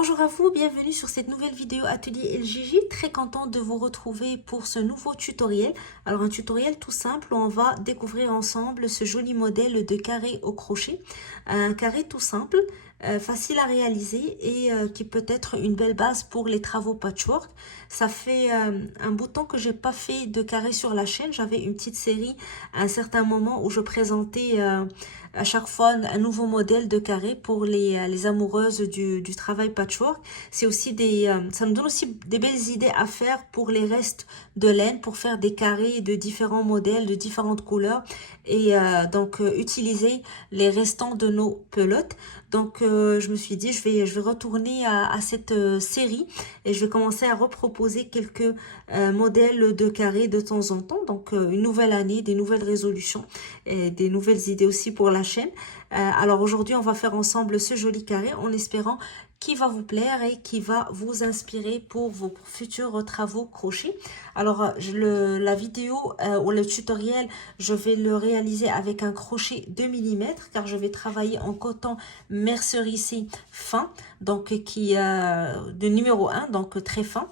Bonjour à vous, bienvenue sur cette nouvelle vidéo atelier LGJ. Très contente de vous retrouver pour ce nouveau tutoriel. Alors un tutoriel tout simple où on va découvrir ensemble ce joli modèle de carré au crochet. Un carré tout simple, facile à réaliser et qui peut être une belle base pour les travaux patchwork. Ça fait un bout de temps que j'ai pas fait de carré sur la chaîne. J'avais une petite série à un certain moment où je présentais à chaque fois un nouveau modèle de carré pour les amoureuses du travail patchwork. C'est aussi ça me donne aussi des belles idées à faire pour les restes de laine, pour faire des carrés de différents modèles, de différentes couleurs et utiliser les restants de nos pelotes. Donc je me suis dit je vais retourner à cette série et je vais commencer à reproposer quelques modèles de carrés de temps en temps. Donc une nouvelle année, des nouvelles résolutions et des nouvelles idées aussi pour la chaîne. Alors aujourd'hui on va faire ensemble ce joli carré en espérant qu'il va vous plaire et qui va vous inspirer pour vos futurs travaux crochet. Alors la vidéo ou le tutoriel, je vais le réaliser avec un crochet 2 mm car je vais travailler en coton mercerisé fin, donc qui de numéro 1, donc très fin.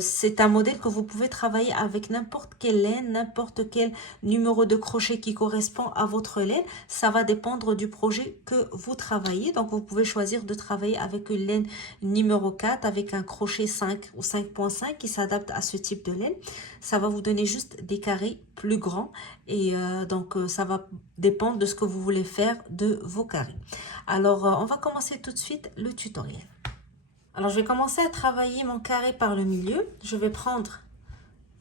C'est un modèle que vous pouvez travailler avec n'importe quelle laine, n'importe quel numéro de crochet qui correspond à votre laine. Ça va dépendre du projet que vous travaillez. Donc vous pouvez choisir de travailler avec une laine numéro 4 avec un crochet 5 ou 5.5 qui s'adapte à ce type de laine. Ça va vous donner juste des carrés plus grands et ça va dépendre de ce que vous voulez faire de vos carrés. Alors on va commencer tout de suite le tutoriel. Alors je vais commencer à travailler mon carré par le milieu. Je vais prendre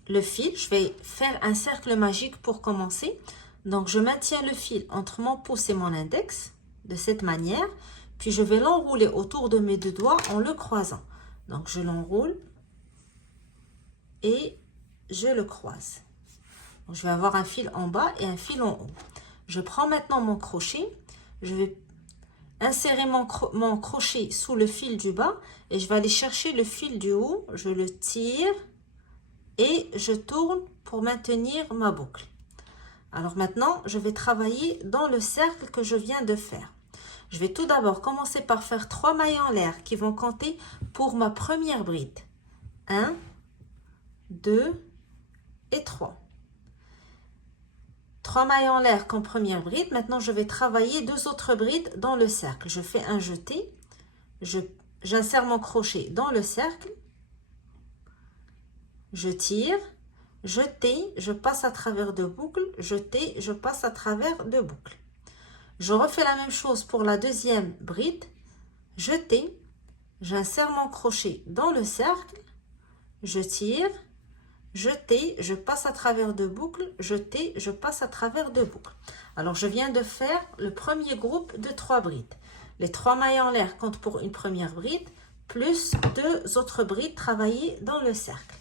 le fil, je vais faire un cercle magique pour commencer. Donc je maintiens le fil entre mon pouce et mon index de cette manière, puis je vais l'enrouler autour de mes deux doigts en le croisant. Donc je l'enroule et je le croise. Donc, je vais avoir un fil en bas et un fil en haut. Je prends maintenant mon crochet, je vais insérer mon crochet sous le fil du bas et je vais aller chercher le fil du haut, je le tire et je tourne pour maintenir ma boucle. Alors maintenant, je vais travailler dans le cercle que je viens de faire. Je vais tout d'abord commencer par faire 3 mailles en l'air qui vont compter pour ma première bride. 1, 2 et 3. 3 mailles en l'air comme première bride. Maintenant, je vais travailler 2 autres brides dans le cercle. Je fais un jeté. J'insère mon crochet dans le cercle. Je tire. Jeté, je passe à travers de boucles. Jeté, je passe à travers de boucles. Je refais la même chose pour la deuxième bride. Jeté, j'insère mon crochet dans le cercle. Je tire. Jeté, je passe à travers de boucles, jeté, je passe à travers de boucles. Alors, je viens de faire le premier groupe de 3 brides. Les 3 mailles en l'air comptent pour une première bride, plus 2 autres brides travaillées dans le cercle.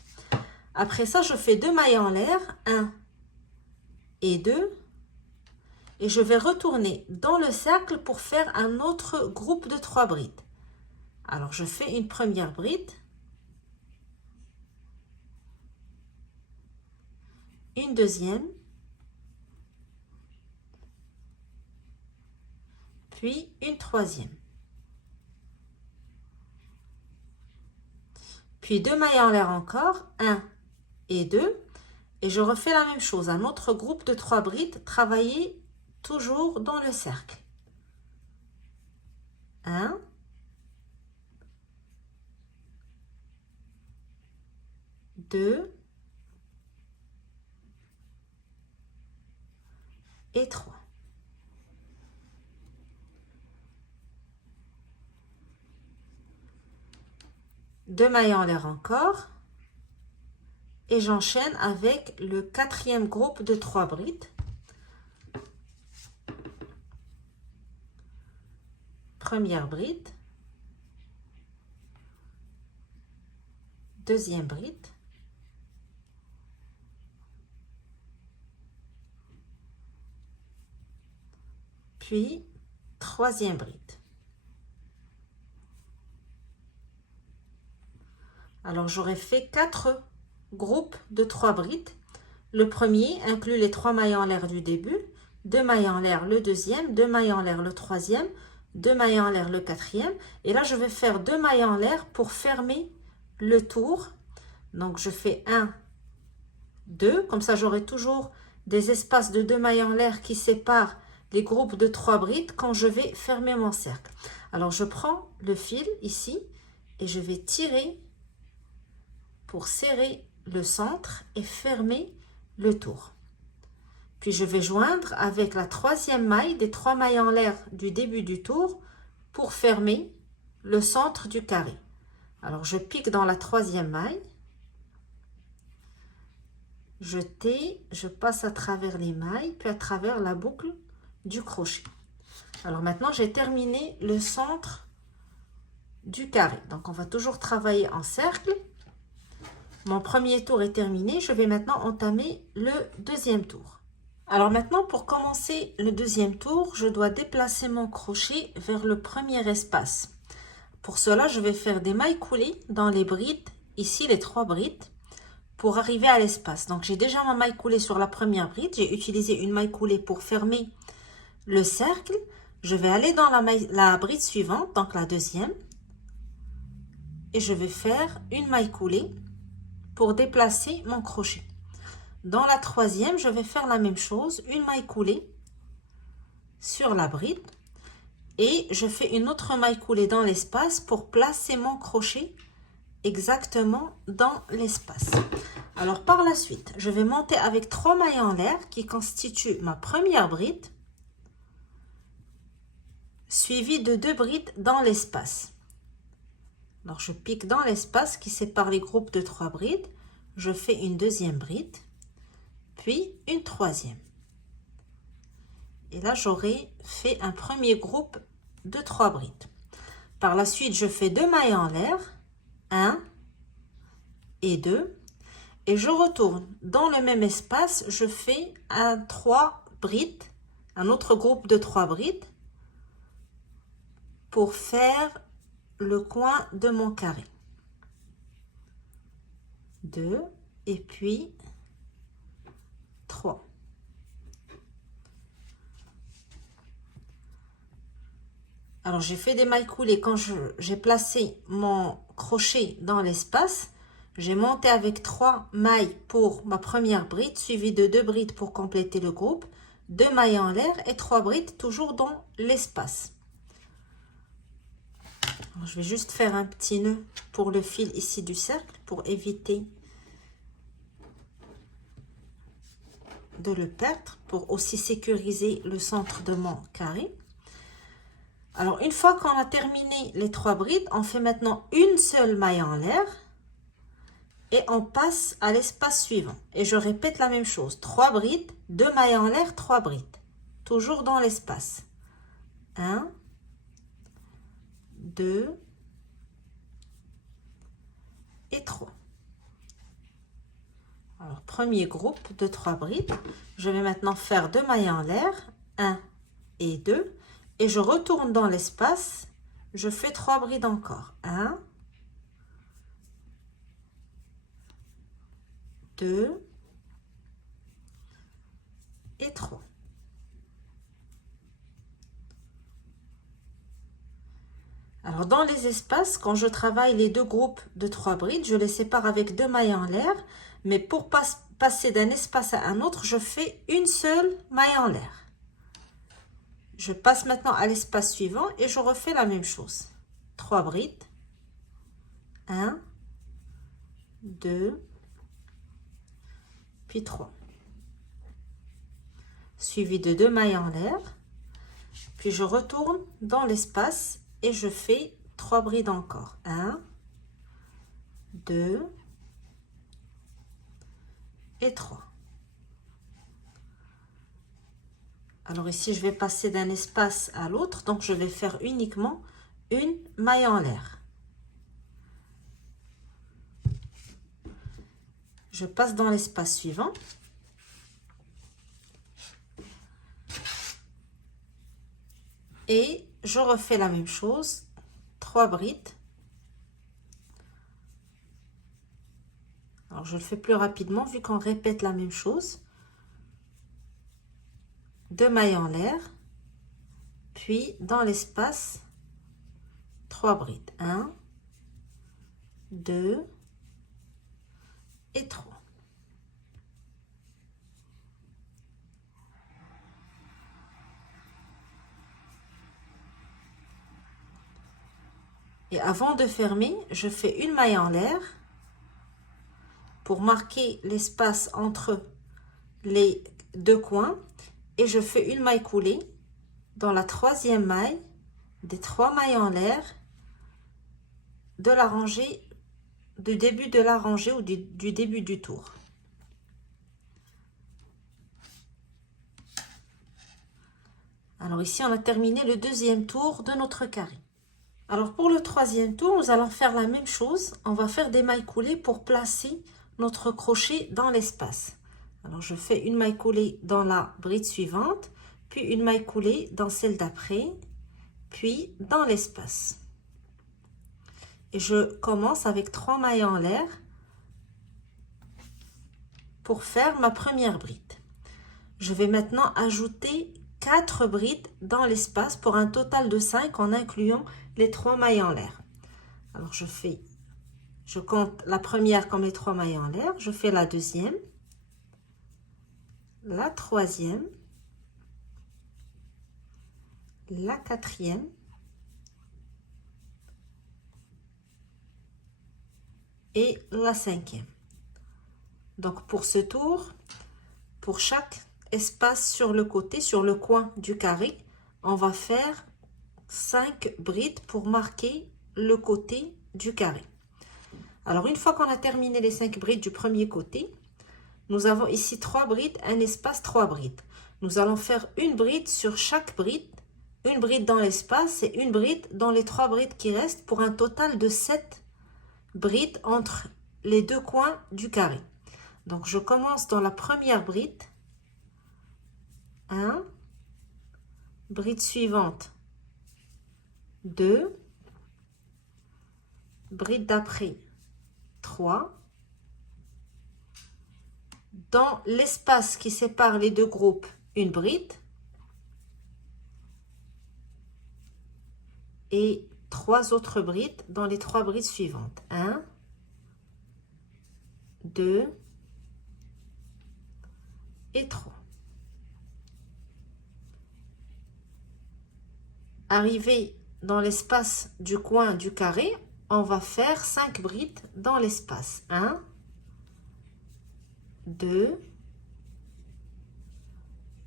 Après ça, je fais 2 mailles en l'air, 1 et 2. Et je vais retourner dans le cercle pour faire un autre groupe de 3 brides. Alors, je fais une première bride. Une deuxième, puis une troisième. Puis 2 mailles en l'air encore, 1 et 2. Et je refais la même chose, un autre groupe de 3 brides, travaillées toujours dans le cercle. 1, 2 et 3. Deux mailles en l'air encore. Et j'enchaîne avec le 4e groupe de 3 brides. Première bride. Deuxième bride. Puis, troisième bride. Alors, j'aurais fait 4 groupes de 3 brides. Le premier inclut les 3 mailles en l'air du début, 2 mailles en l'air le deuxième, 2 mailles en l'air le troisième, 2 mailles en l'air le quatrième. Et là, je vais faire 2 mailles en l'air pour fermer le tour. Donc, je fais 1, 2. Comme ça, j'aurai toujours des espaces de 2 mailles en l'air qui séparent les groupes de 3 brides quand je vais fermer mon cercle. Alors, je prends le fil ici et je vais tirer pour serrer le centre et fermer le tour. Puis, je vais joindre avec la troisième maille des 3 mailles en l'air du début du tour pour fermer le centre du carré. Alors, je pique dans la troisième maille. Je tais, je passe à travers les mailles, puis à travers la boucle du crochet. Alors maintenant, j'ai terminé le centre du carré. Donc, on va toujours travailler en cercle. Mon premier tour est terminé. Je vais maintenant entamer le deuxième tour. Alors maintenant, pour commencer le deuxième tour, je dois déplacer mon crochet vers le premier espace. Pour cela, je vais faire des mailles coulées dans les brides, ici les 3 brides, pour arriver à l'espace. Donc, j'ai déjà ma maille coulée sur la première bride. J'ai utilisé une maille coulée pour fermer le cercle. Je vais aller dans la bride suivante, donc la deuxième. Et je vais faire une maille coulée pour déplacer mon crochet. Dans la troisième, je vais faire la même chose, une maille coulée sur la bride. Et je fais une autre maille coulée dans l'espace pour placer mon crochet exactement dans l'espace. Alors par la suite, je vais monter avec 3 mailles en l'air qui constituent ma première bride, suivie de 2 brides dans l'espace. Alors je pique dans l'espace qui sépare les groupes de 3 brides, je fais une deuxième bride, puis une troisième. Et là j'aurai fait un premier groupe de 3 brides. Par la suite, je fais 2 mailles en l'air, 1 et 2. Et je retourne dans le même espace, je fais un 3 brides, un autre groupe de 3 brides pour faire le coin de mon carré. 2 et puis 3. Alors j'ai fait des mailles coulées quand j'ai placé mon crochet dans l'espace. J'ai monté avec 3 mailles pour ma première bride, suivie de 2 brides pour compléter le groupe, 2 mailles en l'air et 3 brides toujours dans l'espace. Je vais juste faire un petit nœud pour le fil ici du cercle pour éviter de le perdre, pour aussi sécuriser le centre de mon carré. Alors une fois qu'on a terminé les 3 brides, on fait maintenant une seule maille en l'air. Et on passe à l'espace suivant. Et je répète la même chose. 3 brides, 2 mailles en l'air, 3 brides. Toujours dans l'espace. 1, 2 et 3. Alors, premier groupe de 3 brides. Je vais maintenant faire 2 mailles en l'air. 1 et 2. Et je retourne dans l'espace. Je fais 3 brides encore. 1, 2 et 3. Alors dans les espaces, quand je travaille les 2 groupes de 3 brides, je les sépare avec 2 mailles en l'air, mais pour passer d'un espace à un autre, je fais une seule maille en l'air. Je passe maintenant à l'espace suivant et je refais la même chose. 3 brides. 1, 2, puis 3. Suivi de 2 mailles en l'air. Puis je retourne dans l'espace et je fais 3 brides encore. 1, 2 et 3. Alors ici, je vais passer d'un espace à l'autre, donc je vais faire uniquement une maille en l'air. Je passe dans l'espace suivant. Et je refais la même chose, 3 brides. Alors je le fais plus rapidement vu qu'on répète la même chose. 2 mailles en l'air. puis dans l'espace, 3 brides. 1, 2 et 3. Et avant de fermer, je fais une maille en l'air pour marquer l'espace entre les deux coins et je fais une maille coulée dans la troisième maille des 3 mailles en l'air de la rangée, du début de la rangée ou du début du tour. Alors ici, on a terminé le deuxième tour de notre carré. Alors pour le troisième tour, nous allons faire la même chose. On va faire des mailles coulées pour placer notre crochet dans l'espace. Alors je fais une maille coulée dans la bride suivante, puis une maille coulée dans celle d'après, puis dans l'espace. Et je commence avec 3 mailles en l'air pour faire ma première bride. Je vais maintenant ajouter 4 brides dans l'espace pour un total de 5 en incluant les 3 mailles en l'air. Alors je compte la première comme les 3 mailles en l'air, je fais la deuxième, la troisième, la quatrième et la cinquième. Donc pour ce tour, pour chaque espace sur le côté, sur le coin du carré, on va faire 5 brides pour marquer le côté du carré. Alors une fois qu'on a terminé les 5 brides du premier côté, nous avons ici 3 brides, un espace, 3 brides. Nous allons faire une bride sur chaque bride, une bride dans l'espace et une bride dans les 3 brides qui restent pour un total de 7 brides entre les deux coins du carré. Donc je commence dans la première bride. 1, bride suivante, 2, bride d'après, 3. Dans l'espace qui sépare les deux groupes, une bride. Et 3 autres brides dans les 3 brides suivantes. 1, 2 et 3. Arrivé dans l'espace du coin du carré, on va faire 5 brides dans l'espace. 1, 2,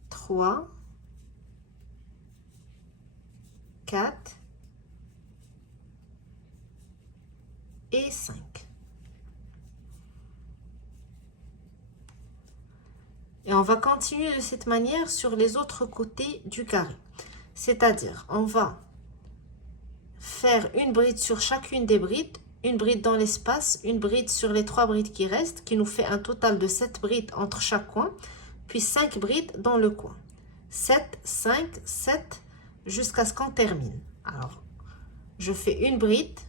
3, 4 et 5. Et on va continuer de cette manière sur les autres côtés du carré. C'est-à-dire, on va faire une bride sur chacune des brides, une bride dans l'espace, une bride sur les 3 brides qui restent, qui nous fait un total de 7 brides entre chaque coin, puis 5 brides dans le coin. 7, 5, 7, jusqu'à ce qu'on termine. Alors, je fais une bride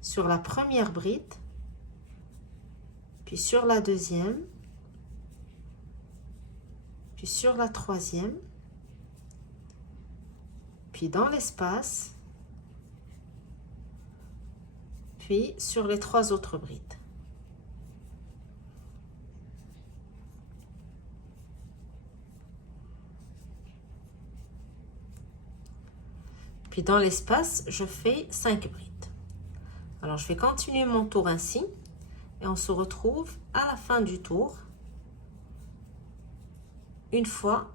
sur la première bride, puis sur la deuxième, puis sur la troisième, puis dans l'espace, puis sur les 3 autres brides. Puis dans l'espace, je fais 5 brides. Alors, je vais continuer mon tour ainsi et on se retrouve à la fin du tour une fois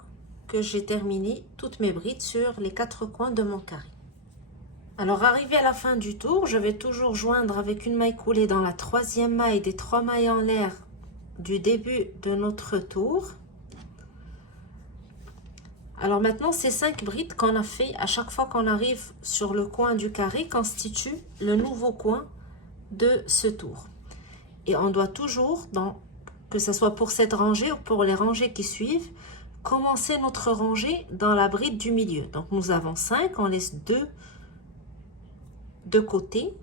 que j'ai terminé toutes mes brides sur les 4 coins de mon carré. Alors, arrivé à la fin du tour, je vais toujours joindre avec une maille coulée dans la troisième maille des 3 mailles en l'air du début de notre tour. Alors maintenant, ces 5 brides qu'on a fait à chaque fois qu'on arrive sur le coin du carré constituent le nouveau coin de ce tour. Et on doit toujours, que ce soit pour cette rangée ou pour les rangées qui suivent, commencer notre rangée dans la bride du milieu. Donc nous avons 5, on laisse 2 de côté.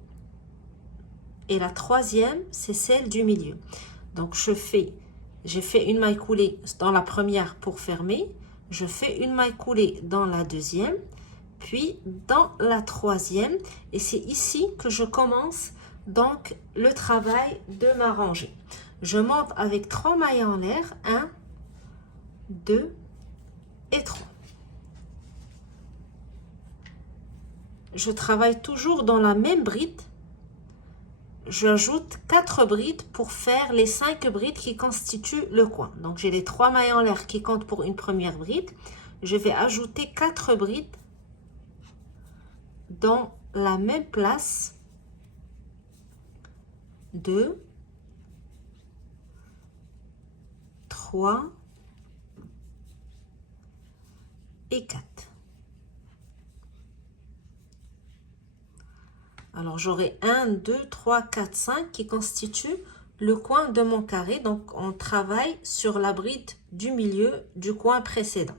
Et la troisième, c'est celle du milieu. Donc j'ai fait une maille coulée dans la première pour fermer. je fais une maille coulée dans la deuxième, puis dans la troisième. Et c'est ici que je commence donc le travail de ma rangée. Je monte avec 3 mailles en l'air, 1, 2 et 3. Je travaille toujours dans la même bride. J'ajoute 4 brides pour faire les 5 brides qui constituent le coin. Donc j'ai les 3 mailles en l'air qui comptent pour une première bride. Je vais ajouter 4 brides dans la même place. 2, 3 et 4. Alors, j'aurai 1, 2, 3, 4, 5 qui constituent le coin de mon carré. Donc, on travaille sur la bride du milieu du coin précédent.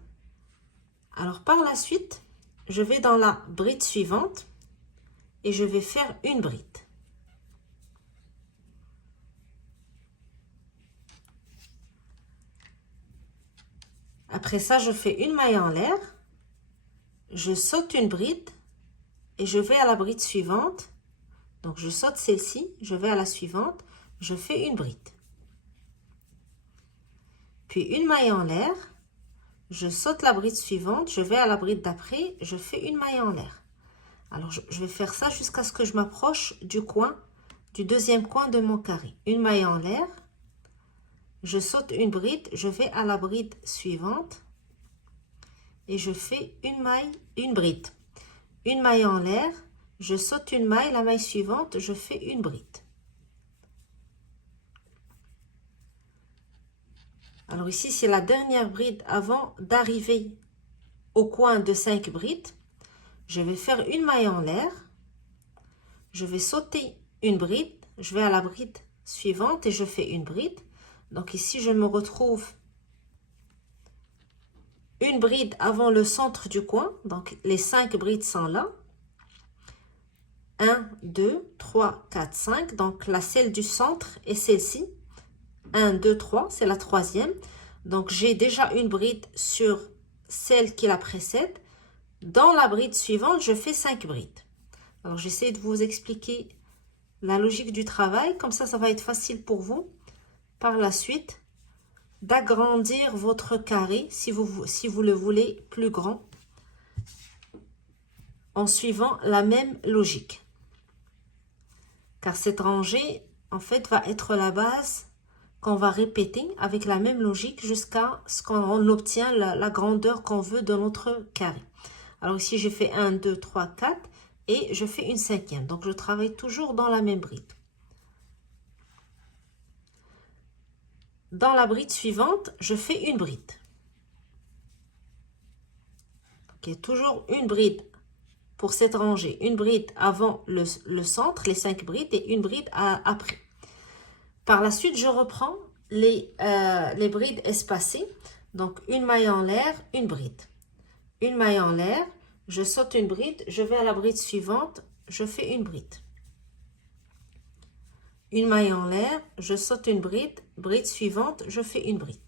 Alors, par la suite, je vais dans la bride suivante et je vais faire une bride. Après ça, je fais une maille en l'air. Je saute une bride. Et je vais à la bride suivante. Donc, je saute celle-ci, je vais à la suivante, je fais une bride. Puis, une maille en l'air, je saute la bride suivante, je vais à la bride d'après, je fais une maille en l'air. Alors, je vais faire ça jusqu'à ce que je m'approche du coin, du deuxième coin de mon carré. Une maille en l'air, je saute une bride, je vais à la bride suivante et je fais une bride. Une maille en l'air, je saute une maille, la maille suivante, je fais une bride. Alors ici, c'est la dernière bride avant d'arriver au coin de 5 brides. Je vais faire une maille en l'air, je vais sauter une bride, je vais à la bride suivante et je fais une bride. Donc ici, je me retrouve une bride avant le centre du coin, donc les 5 brides sont là. 1, 2, 3, 4, 5, donc la celle du centre est celle-ci. 1, 2, 3, c'est la troisième. Donc j'ai déjà une bride sur celle qui la précède. Dans la bride suivante, je fais 5 brides. Alors j'essaie de vous expliquer la logique du travail, comme ça va être facile pour vous par la suite d'agrandir votre carré si vous le voulez plus grand en suivant la même logique. Car cette rangée, en fait, va être la base qu'on va répéter avec la même logique jusqu'à ce qu'on obtient la grandeur qu'on veut de notre carré. Alors ici, j'ai fait 1, 2, 3, 4 et je fais une cinquième. Donc, je travaille toujours dans la même bride. Dans la bride suivante, je fais une bride. Donc, il y a toujours une bride pour cette rangée. Une bride avant le centre, les 5 brides, et une bride après. Par la suite, je reprends les brides espacées. Donc, une maille en l'air, une bride. Une maille en l'air, je saute une bride, je vais à la bride suivante, je fais une bride. Une maille en l'air, je saute une bride, bride suivante, je fais une bride.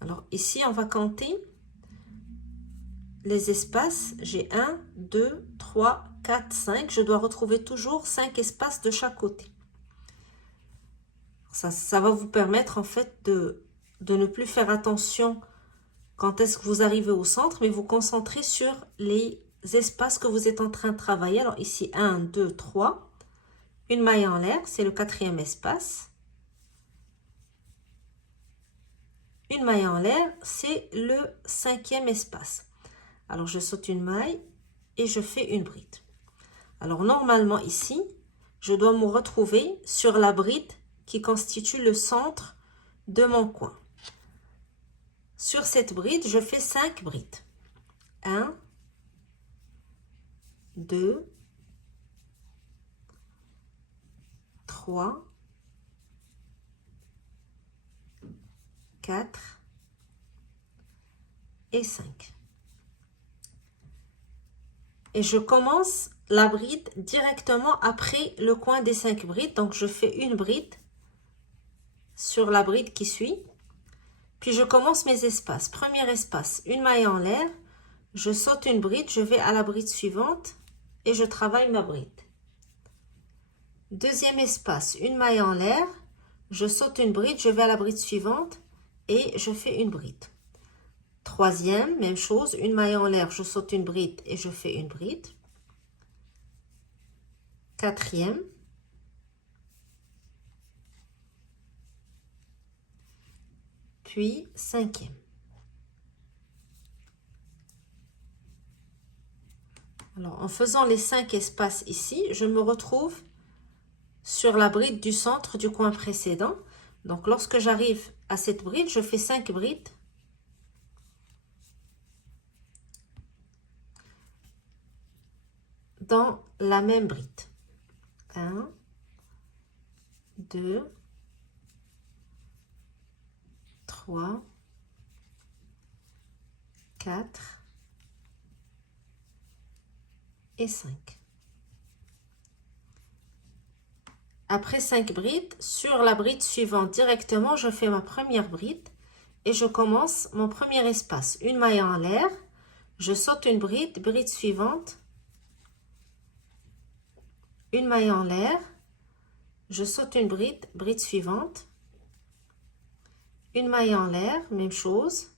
Alors ici, on va compter les espaces. J'ai 1, 2, 3, 4, 5. Je dois retrouver toujours 5 espaces de chaque côté. Ça va vous permettre en fait de ne plus faire attention quand est-ce que vous arrivez au centre, mais vous concentrer sur les espaces que vous êtes en train de travailler. Alors ici, 1, 2, 3. Une maille en l'air, c'est le 4e espace. Une maille en l'air, c'est le 5e espace. Alors, je saute une maille et je fais une bride. Alors, normalement, ici, je dois me retrouver sur la bride qui constitue le centre de mon coin. Sur cette bride, je fais 5 brides. 1, 2, 3, 4 et 5. Et je commence la bride directement après le coin des 5 brides. Donc, je fais une bride sur la bride qui suit. Puis je commence mes espaces. Premier espace, une maille en l'air. Je saute une bride, je vais à la bride suivante et je travaille ma bride. Deuxième espace, une maille en l'air. Je saute une bride, je vais à la bride suivante et je fais une bride. Troisième, même chose, une maille en l'air, je saute une bride et je fais une bride. Quatrième. Puis cinquième. Alors, en faisant les 5 espaces ici, je me retrouve sur la bride du centre du coin précédent. Donc, lorsque j'arrive à cette bride, je fais 5 brides. Dans la même bride. 1, 2, 3, 4 et 5. Après 5 brides, sur la bride suivante directement, je fais ma première bride et je commence mon premier espace. Une maille en l'air, je saute une bride, bride suivante, une maille en l'air, je saute une bride, bride suivante, une maille en l'air, même chose,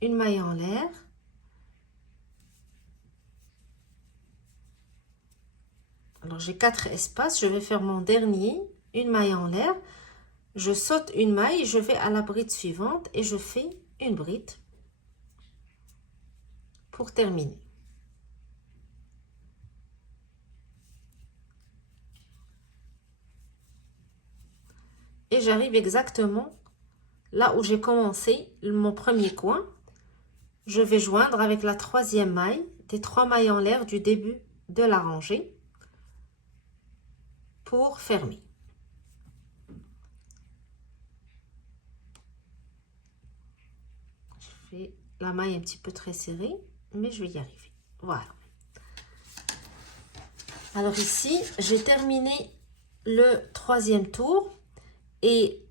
une maille en l'air, alors j'ai 4 espaces, je vais faire mon dernier, une maille en l'air, je saute une maille, je vais à la bride suivante et je fais une bride pour terminer. Et j'arrive exactement là où j'ai commencé mon premier coin. Je vais joindre avec la troisième maille des 3 mailles en l'air du début de la rangée pour fermer. Je fais la maille un petit peu très serrée, mais je vais y arriver. Voilà. Alors ici, j'ai terminé le troisième tour et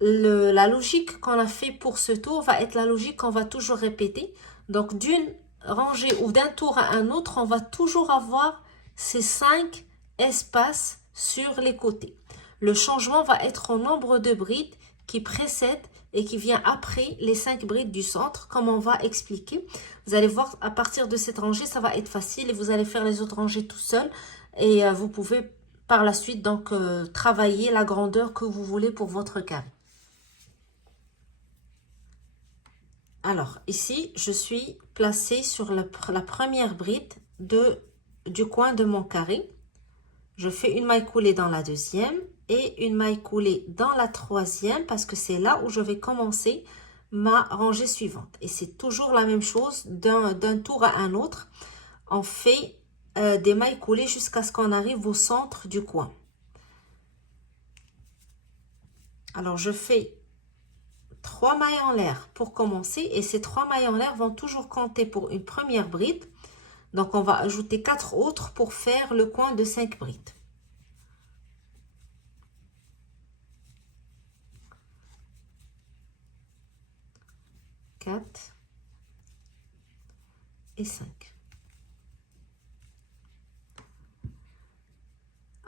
la logique qu'on a fait pour ce tour va être la logique qu'on va toujours répéter. Donc d'une rangée ou d'un tour à un autre, on va toujours avoir ces 5 espaces sur les côtés. Le changement va être au nombre de brides qui précèdent et qui vient après les 5 brides du centre, comme on va expliquer. Vous allez voir, à partir de cette rangée, ça va être facile et vous allez faire les autres rangées tout seul. Et vous pouvez par la suite donc travailler la grandeur que vous voulez pour votre carré. Alors, ici, je suis placée sur la première bride du coin de mon carré. Je fais une maille coulée dans la deuxième et une maille coulée dans la troisième parce que c'est là où je vais commencer ma rangée suivante. Et c'est toujours la même chose d'un tour à un autre. On fait des mailles coulées jusqu'à ce qu'on arrive au centre du coin. Alors, je fais 3 mailles en l'air pour commencer et ces 3 mailles en l'air vont toujours compter pour une première bride. Donc, on va ajouter 4 autres pour faire le coin de 5 brides. Quatre et 5.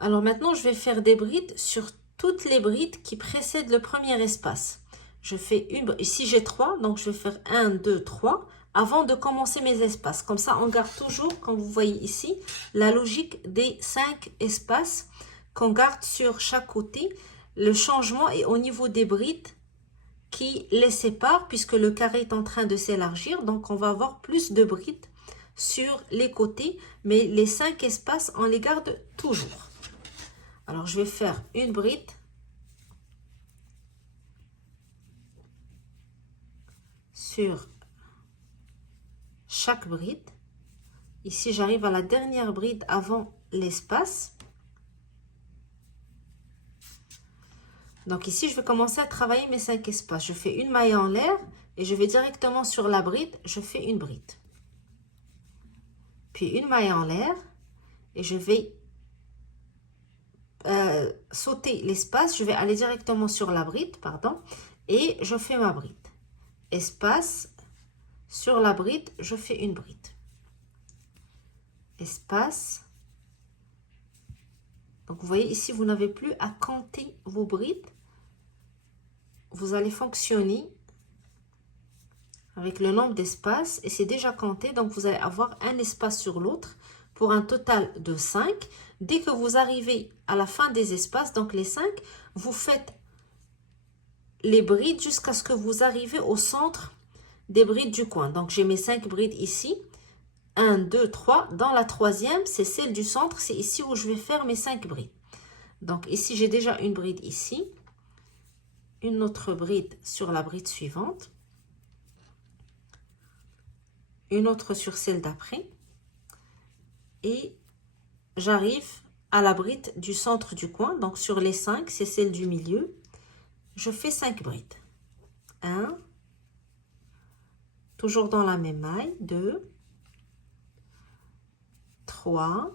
Alors maintenant, je vais faire des brides sur toutes les brides qui précèdent le premier espace. Je fais une, ici j'ai 3, donc je vais faire 1, 2, 3 avant de commencer mes espaces. Comme ça, on garde toujours, comme vous voyez ici, la logique des 5 espaces qu'on garde sur chaque côté. Le changement est au niveau des brides qui les séparent puisque le carré est en train de s'élargir. Donc, on va avoir plus de brides sur les côtés, mais les 5 espaces, on les garde toujours. Alors, je vais faire une bride. Sur chaque bride. Ici, j'arrive à la dernière bride avant l'espace. Donc ici, je vais commencer à travailler mes 5 espaces. Je fais une maille en l'air et je vais directement sur la bride. Je fais une bride. Puis une maille en l'air et je vais sauter l'espace, je vais aller directement sur la bride, pardon, et je fais ma bride. Espace, sur la bride, je fais une bride. Espace. Donc, vous voyez ici, vous n'avez plus à compter vos brides. Vous allez fonctionner avec le nombre d'espaces et c'est déjà compté. Donc, vous allez avoir un espace sur l'autre pour un total de 5. Dès que vous arrivez à la fin des espaces, donc les 5, vous faites les brides jusqu'à ce que vous arrivez au centre des brides du coin. Donc, j'ai mes 5 brides ici. 1, 2, 3. Dans la troisième, c'est celle du centre. C'est ici où je vais faire mes 5 brides. Donc, ici, j'ai déjà une bride ici. Une autre bride sur la bride suivante. Une autre sur celle d'après. Et j'arrive à la bride du centre du coin. Donc, sur les 5, c'est celle du milieu. Je fais 5 brides. 1. Toujours dans la même maille. 2. 3.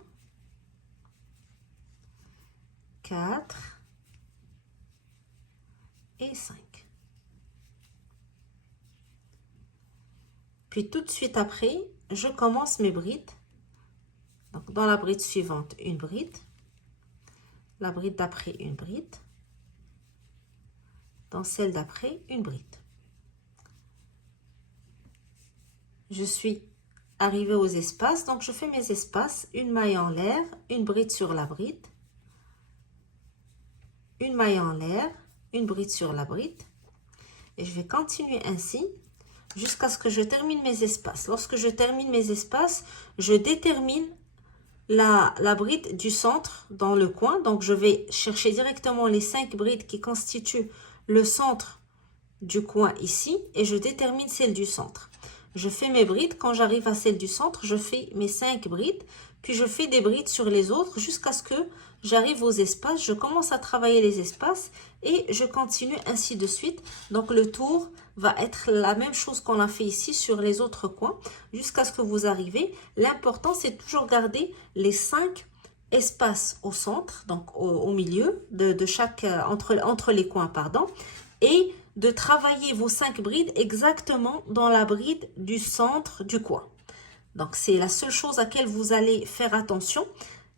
4. Et 5. Puis tout de suite après, je commence mes brides. Donc, dans la bride suivante, une bride. La bride d'après, une bride. Dans celle d'après, une bride. Je suis arrivée aux espaces, donc je fais mes espaces, une maille en l'air, une bride sur la bride, une maille en l'air, une bride sur la bride, et je vais continuer ainsi jusqu'à ce que je termine mes espaces. Lorsque je termine mes espaces, je détermine la bride du centre dans le coin, donc je vais chercher directement les 5 brides qui constituent le centre du coin ici, et je détermine celle du centre. Je fais mes brides, quand j'arrive à celle du centre, je fais mes 5 brides, puis je fais des brides sur les autres jusqu'à ce que j'arrive aux espaces. Je commence à travailler les espaces et je continue ainsi de suite. Donc le tour va être la même chose qu'on a fait ici sur les autres coins jusqu'à ce que vous arrivez. L'important, c'est toujours garder les 5 espaces au centre, donc au milieu de chaque, entre les coins, pardon, et de travailler vos 5 brides exactement dans la bride du centre du coin. Donc, c'est la seule chose à laquelle vous allez faire attention.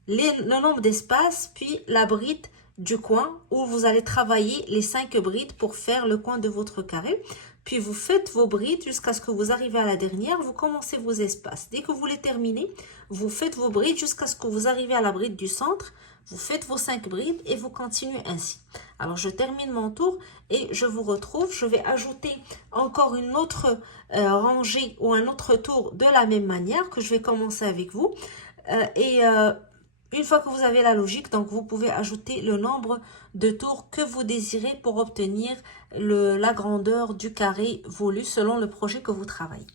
Le nombre d'espaces, puis la bride du coin où vous allez travailler les 5 brides pour faire le coin de votre carré. Puis, vous faites vos brides jusqu'à ce que vous arrivez à la dernière. Vous commencez vos espaces. Dès que vous les terminez, vous faites vos brides jusqu'à ce que vous arrivez à la bride du centre. Vous faites vos 5 brides et vous continuez ainsi. Alors, je termine mon tour et je vous retrouve. Je vais ajouter encore une autre rangée ou un autre tour de la même manière que je vais commencer avec vous. Une fois que vous avez la logique, donc vous pouvez ajouter le nombre de tours que vous désirez pour obtenir la grandeur du carré voulu selon le projet que vous travaillez.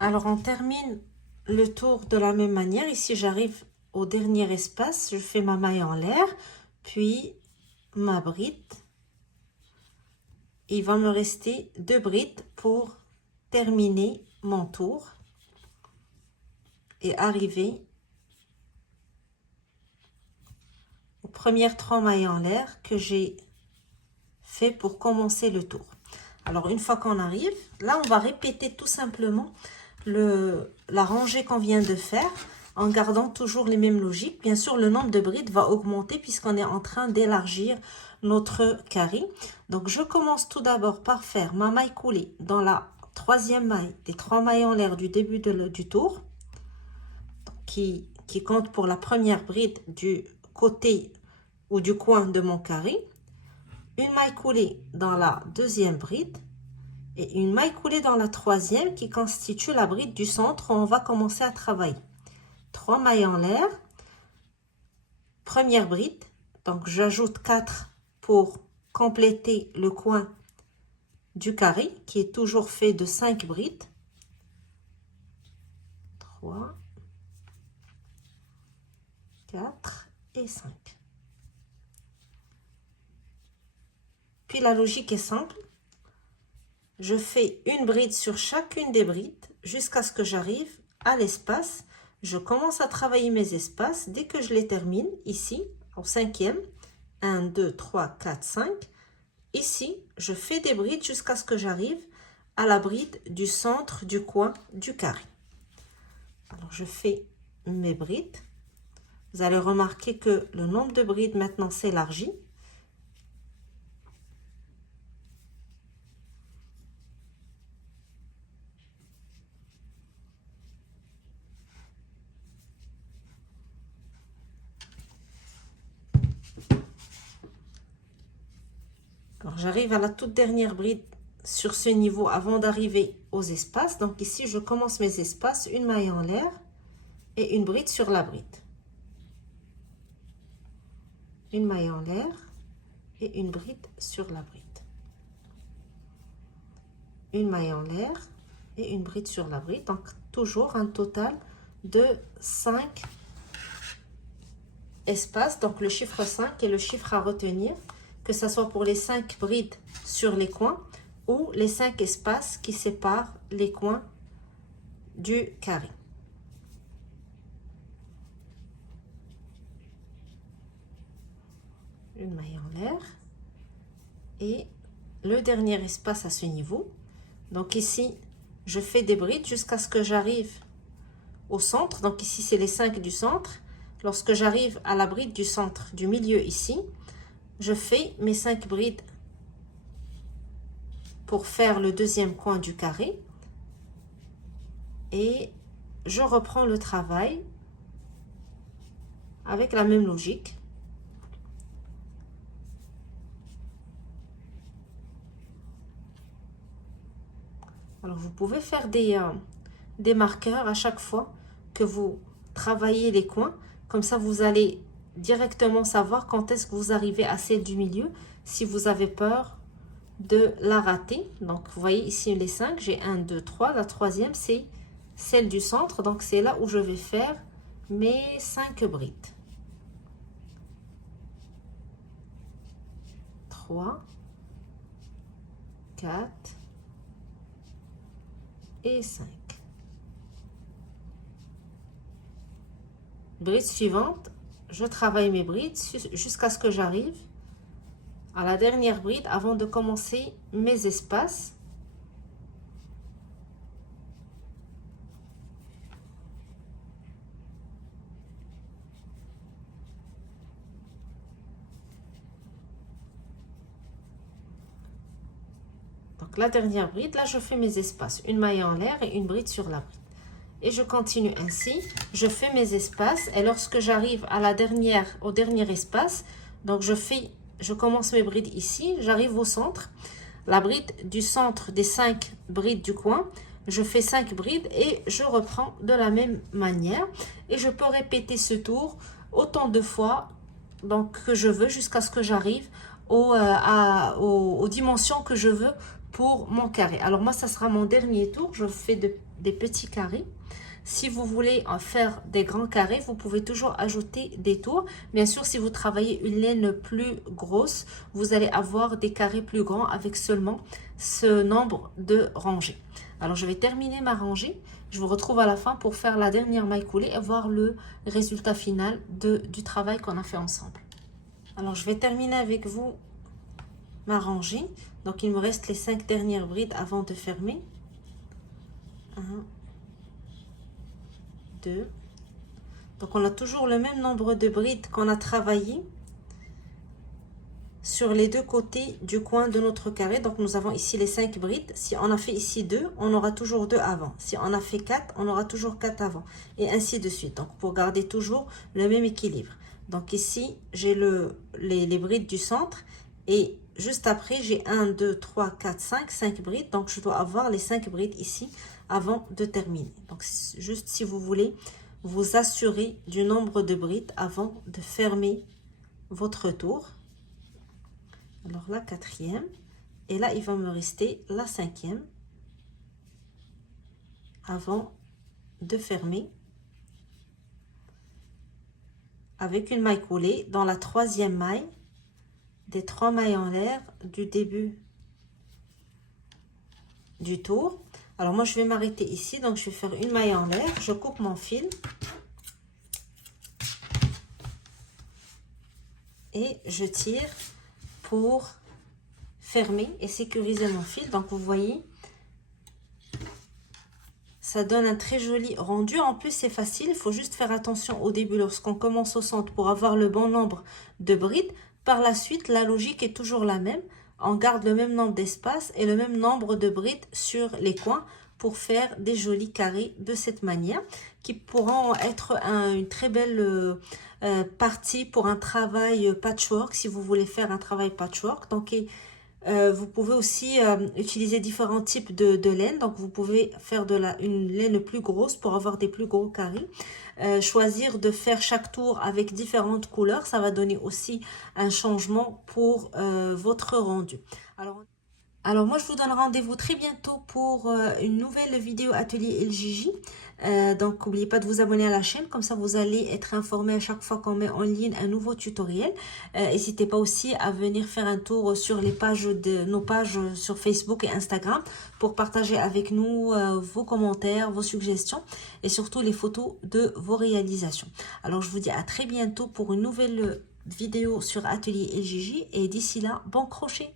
Alors, on termine le tour de la même manière. Ici, j'arrive au dernier espace, je fais ma maille en l'air, puis ma bride. Il va me rester 2 brides pour terminer mon tour et arriver aux premières 3 mailles en l'air que j'ai fait pour commencer le tour. Alors, une fois qu'on arrive, là, on va répéter tout simplement la rangée qu'on vient de faire, en gardant toujours les mêmes logiques. Bien sûr, le nombre de brides va augmenter puisqu'on est en train d'élargir notre carré. Donc, je commence tout d'abord par faire ma maille coulée dans la 3e maille des 3 mailles en l'air du début du tour, qui compte pour la première bride du côté ou du coin de mon carré. Une maille coulée dans la 2e bride et une maille coulée dans la 3e qui constitue la bride du centre où on va commencer à travailler. 3 mailles en l'air, première bride, donc j'ajoute 4 pour compléter le coin du carré qui est toujours fait de 5 brides. 3, 4 et 5. Puis la logique est simple. Je fais une bride sur chacune des brides jusqu'à ce que j'arrive à l'espace. Je commence à travailler mes espaces. Dès que je les termine, ici, au cinquième. 1, 2, 3, 4, 5. Ici, je fais des brides jusqu'à ce que j'arrive à la bride du centre du coin du carré. Alors, je fais mes brides. Vous allez remarquer que le nombre de brides maintenant s'élargit. Alors, j'arrive à la toute dernière bride sur ce niveau avant d'arriver aux espaces. Donc ici, je commence mes espaces, une maille en l'air et une bride sur la bride. Une maille en l'air et une bride sur la bride. Une maille en l'air et une bride sur la bride. Donc toujours un total de 5 espaces. Donc le chiffre 5 est le chiffre à retenir, que ce soit pour les 5 brides sur les coins ou les 5 espaces qui séparent les coins du carré. Une maille en l'air et le dernier espace à ce niveau. Donc ici, je fais des brides jusqu'à ce que j'arrive au centre. Donc ici, c'est les 5 du centre. Lorsque j'arrive à la bride du centre, du milieu ici, je fais mes 5 brides pour faire le deuxième coin du carré. Et je reprends le travail avec la même logique. Alors, vous pouvez faire des marqueurs à chaque fois que vous travaillez les coins. Comme ça, vous allez directement savoir quand est-ce que vous arrivez à celle du milieu, si vous avez peur de la rater. Donc, vous voyez ici les 5, j'ai 1, 2, 3. La troisième, c'est celle du centre. Donc, c'est là où je vais faire mes 5 brides. 3, 4 et 5. Bride suivante, je travaille mes brides jusqu'à ce que j'arrive à la dernière bride avant de commencer mes espaces. Donc la dernière bride, là je fais mes espaces, une maille en l'air et une bride sur la bride. Et je continue ainsi, je fais mes espaces et lorsque j'arrive à au dernier espace, donc je commence mes brides ici, j'arrive au centre, la bride du centre des 5 brides du coin, je fais 5 brides et je reprends de la même manière et je peux répéter ce tour autant de fois donc, que je veux jusqu'à ce que j'arrive aux dimensions que je veux pour mon carré. Alors moi, ça sera mon dernier tour, je fais des petits carrés. Si vous voulez en faire des grands carrés, vous pouvez toujours ajouter des tours. Bien sûr, si vous travaillez une laine plus grosse, vous allez avoir des carrés plus grands avec seulement ce nombre de rangées. Alors, je vais terminer ma rangée. Je vous retrouve à la fin pour faire la dernière maille coulée et voir le résultat final du travail qu'on a fait ensemble. Alors, je vais terminer avec vous ma rangée. Donc, il me reste les 5 dernières brides avant de fermer. 1, 2. Donc on a toujours le même nombre de brides qu'on a travaillé sur les deux côtés du coin de notre carré. Donc nous avons ici les 5 brides. Si on a fait ici 2, on aura toujours 2 avant. Si on a fait 4, on aura toujours 4 avant. Et ainsi de suite. Donc pour garder toujours le même équilibre. Donc ici, j'ai les brides du centre. Et juste après, j'ai 1, 2, 3, 4, 5 brides. Donc je dois avoir les 5 brides ici avant de terminer. Donc juste si vous voulez vous assurer du nombre de brides avant de fermer votre tour. Alors la 4e et là il va me rester la 5e avant de fermer avec une maille coulée dans la 3e maille des 3 mailles en l'air du début du tour. Alors moi je vais m'arrêter ici, donc je vais faire une maille en l'air, je coupe mon fil et je tire pour fermer et sécuriser mon fil. Donc vous voyez, ça donne un très joli rendu. En plus, c'est facile. Il faut juste faire attention au début lorsqu'on commence au centre pour avoir le bon nombre de brides. Par la suite, la logique est toujours la même. On garde le même nombre d'espaces et le même nombre de brides sur les coins pour faire des jolis carrés de cette manière qui pourront être une très belle partie pour un travail patchwork si vous voulez faire un travail patchwork. Donc, vous pouvez aussi utiliser différents types de laine. Donc, vous pouvez faire une laine plus grosse pour avoir des plus gros carrés. Choisir de faire chaque tour avec différentes couleurs. Ça va donner aussi un changement pour votre rendu. Alors moi, je vous donne rendez-vous très bientôt pour une nouvelle vidéo atelier LJJ. Donc, n'oubliez pas de vous abonner à la chaîne. Comme ça, vous allez être informé à chaque fois qu'on met en ligne un nouveau tutoriel. N'hésitez pas aussi à venir faire un tour sur nos pages sur Facebook et Instagram pour partager avec nous vos commentaires, vos suggestions et surtout les photos de vos réalisations. Alors, je vous dis à très bientôt pour une nouvelle vidéo sur atelier LJJ. Et d'ici là, bon crochet!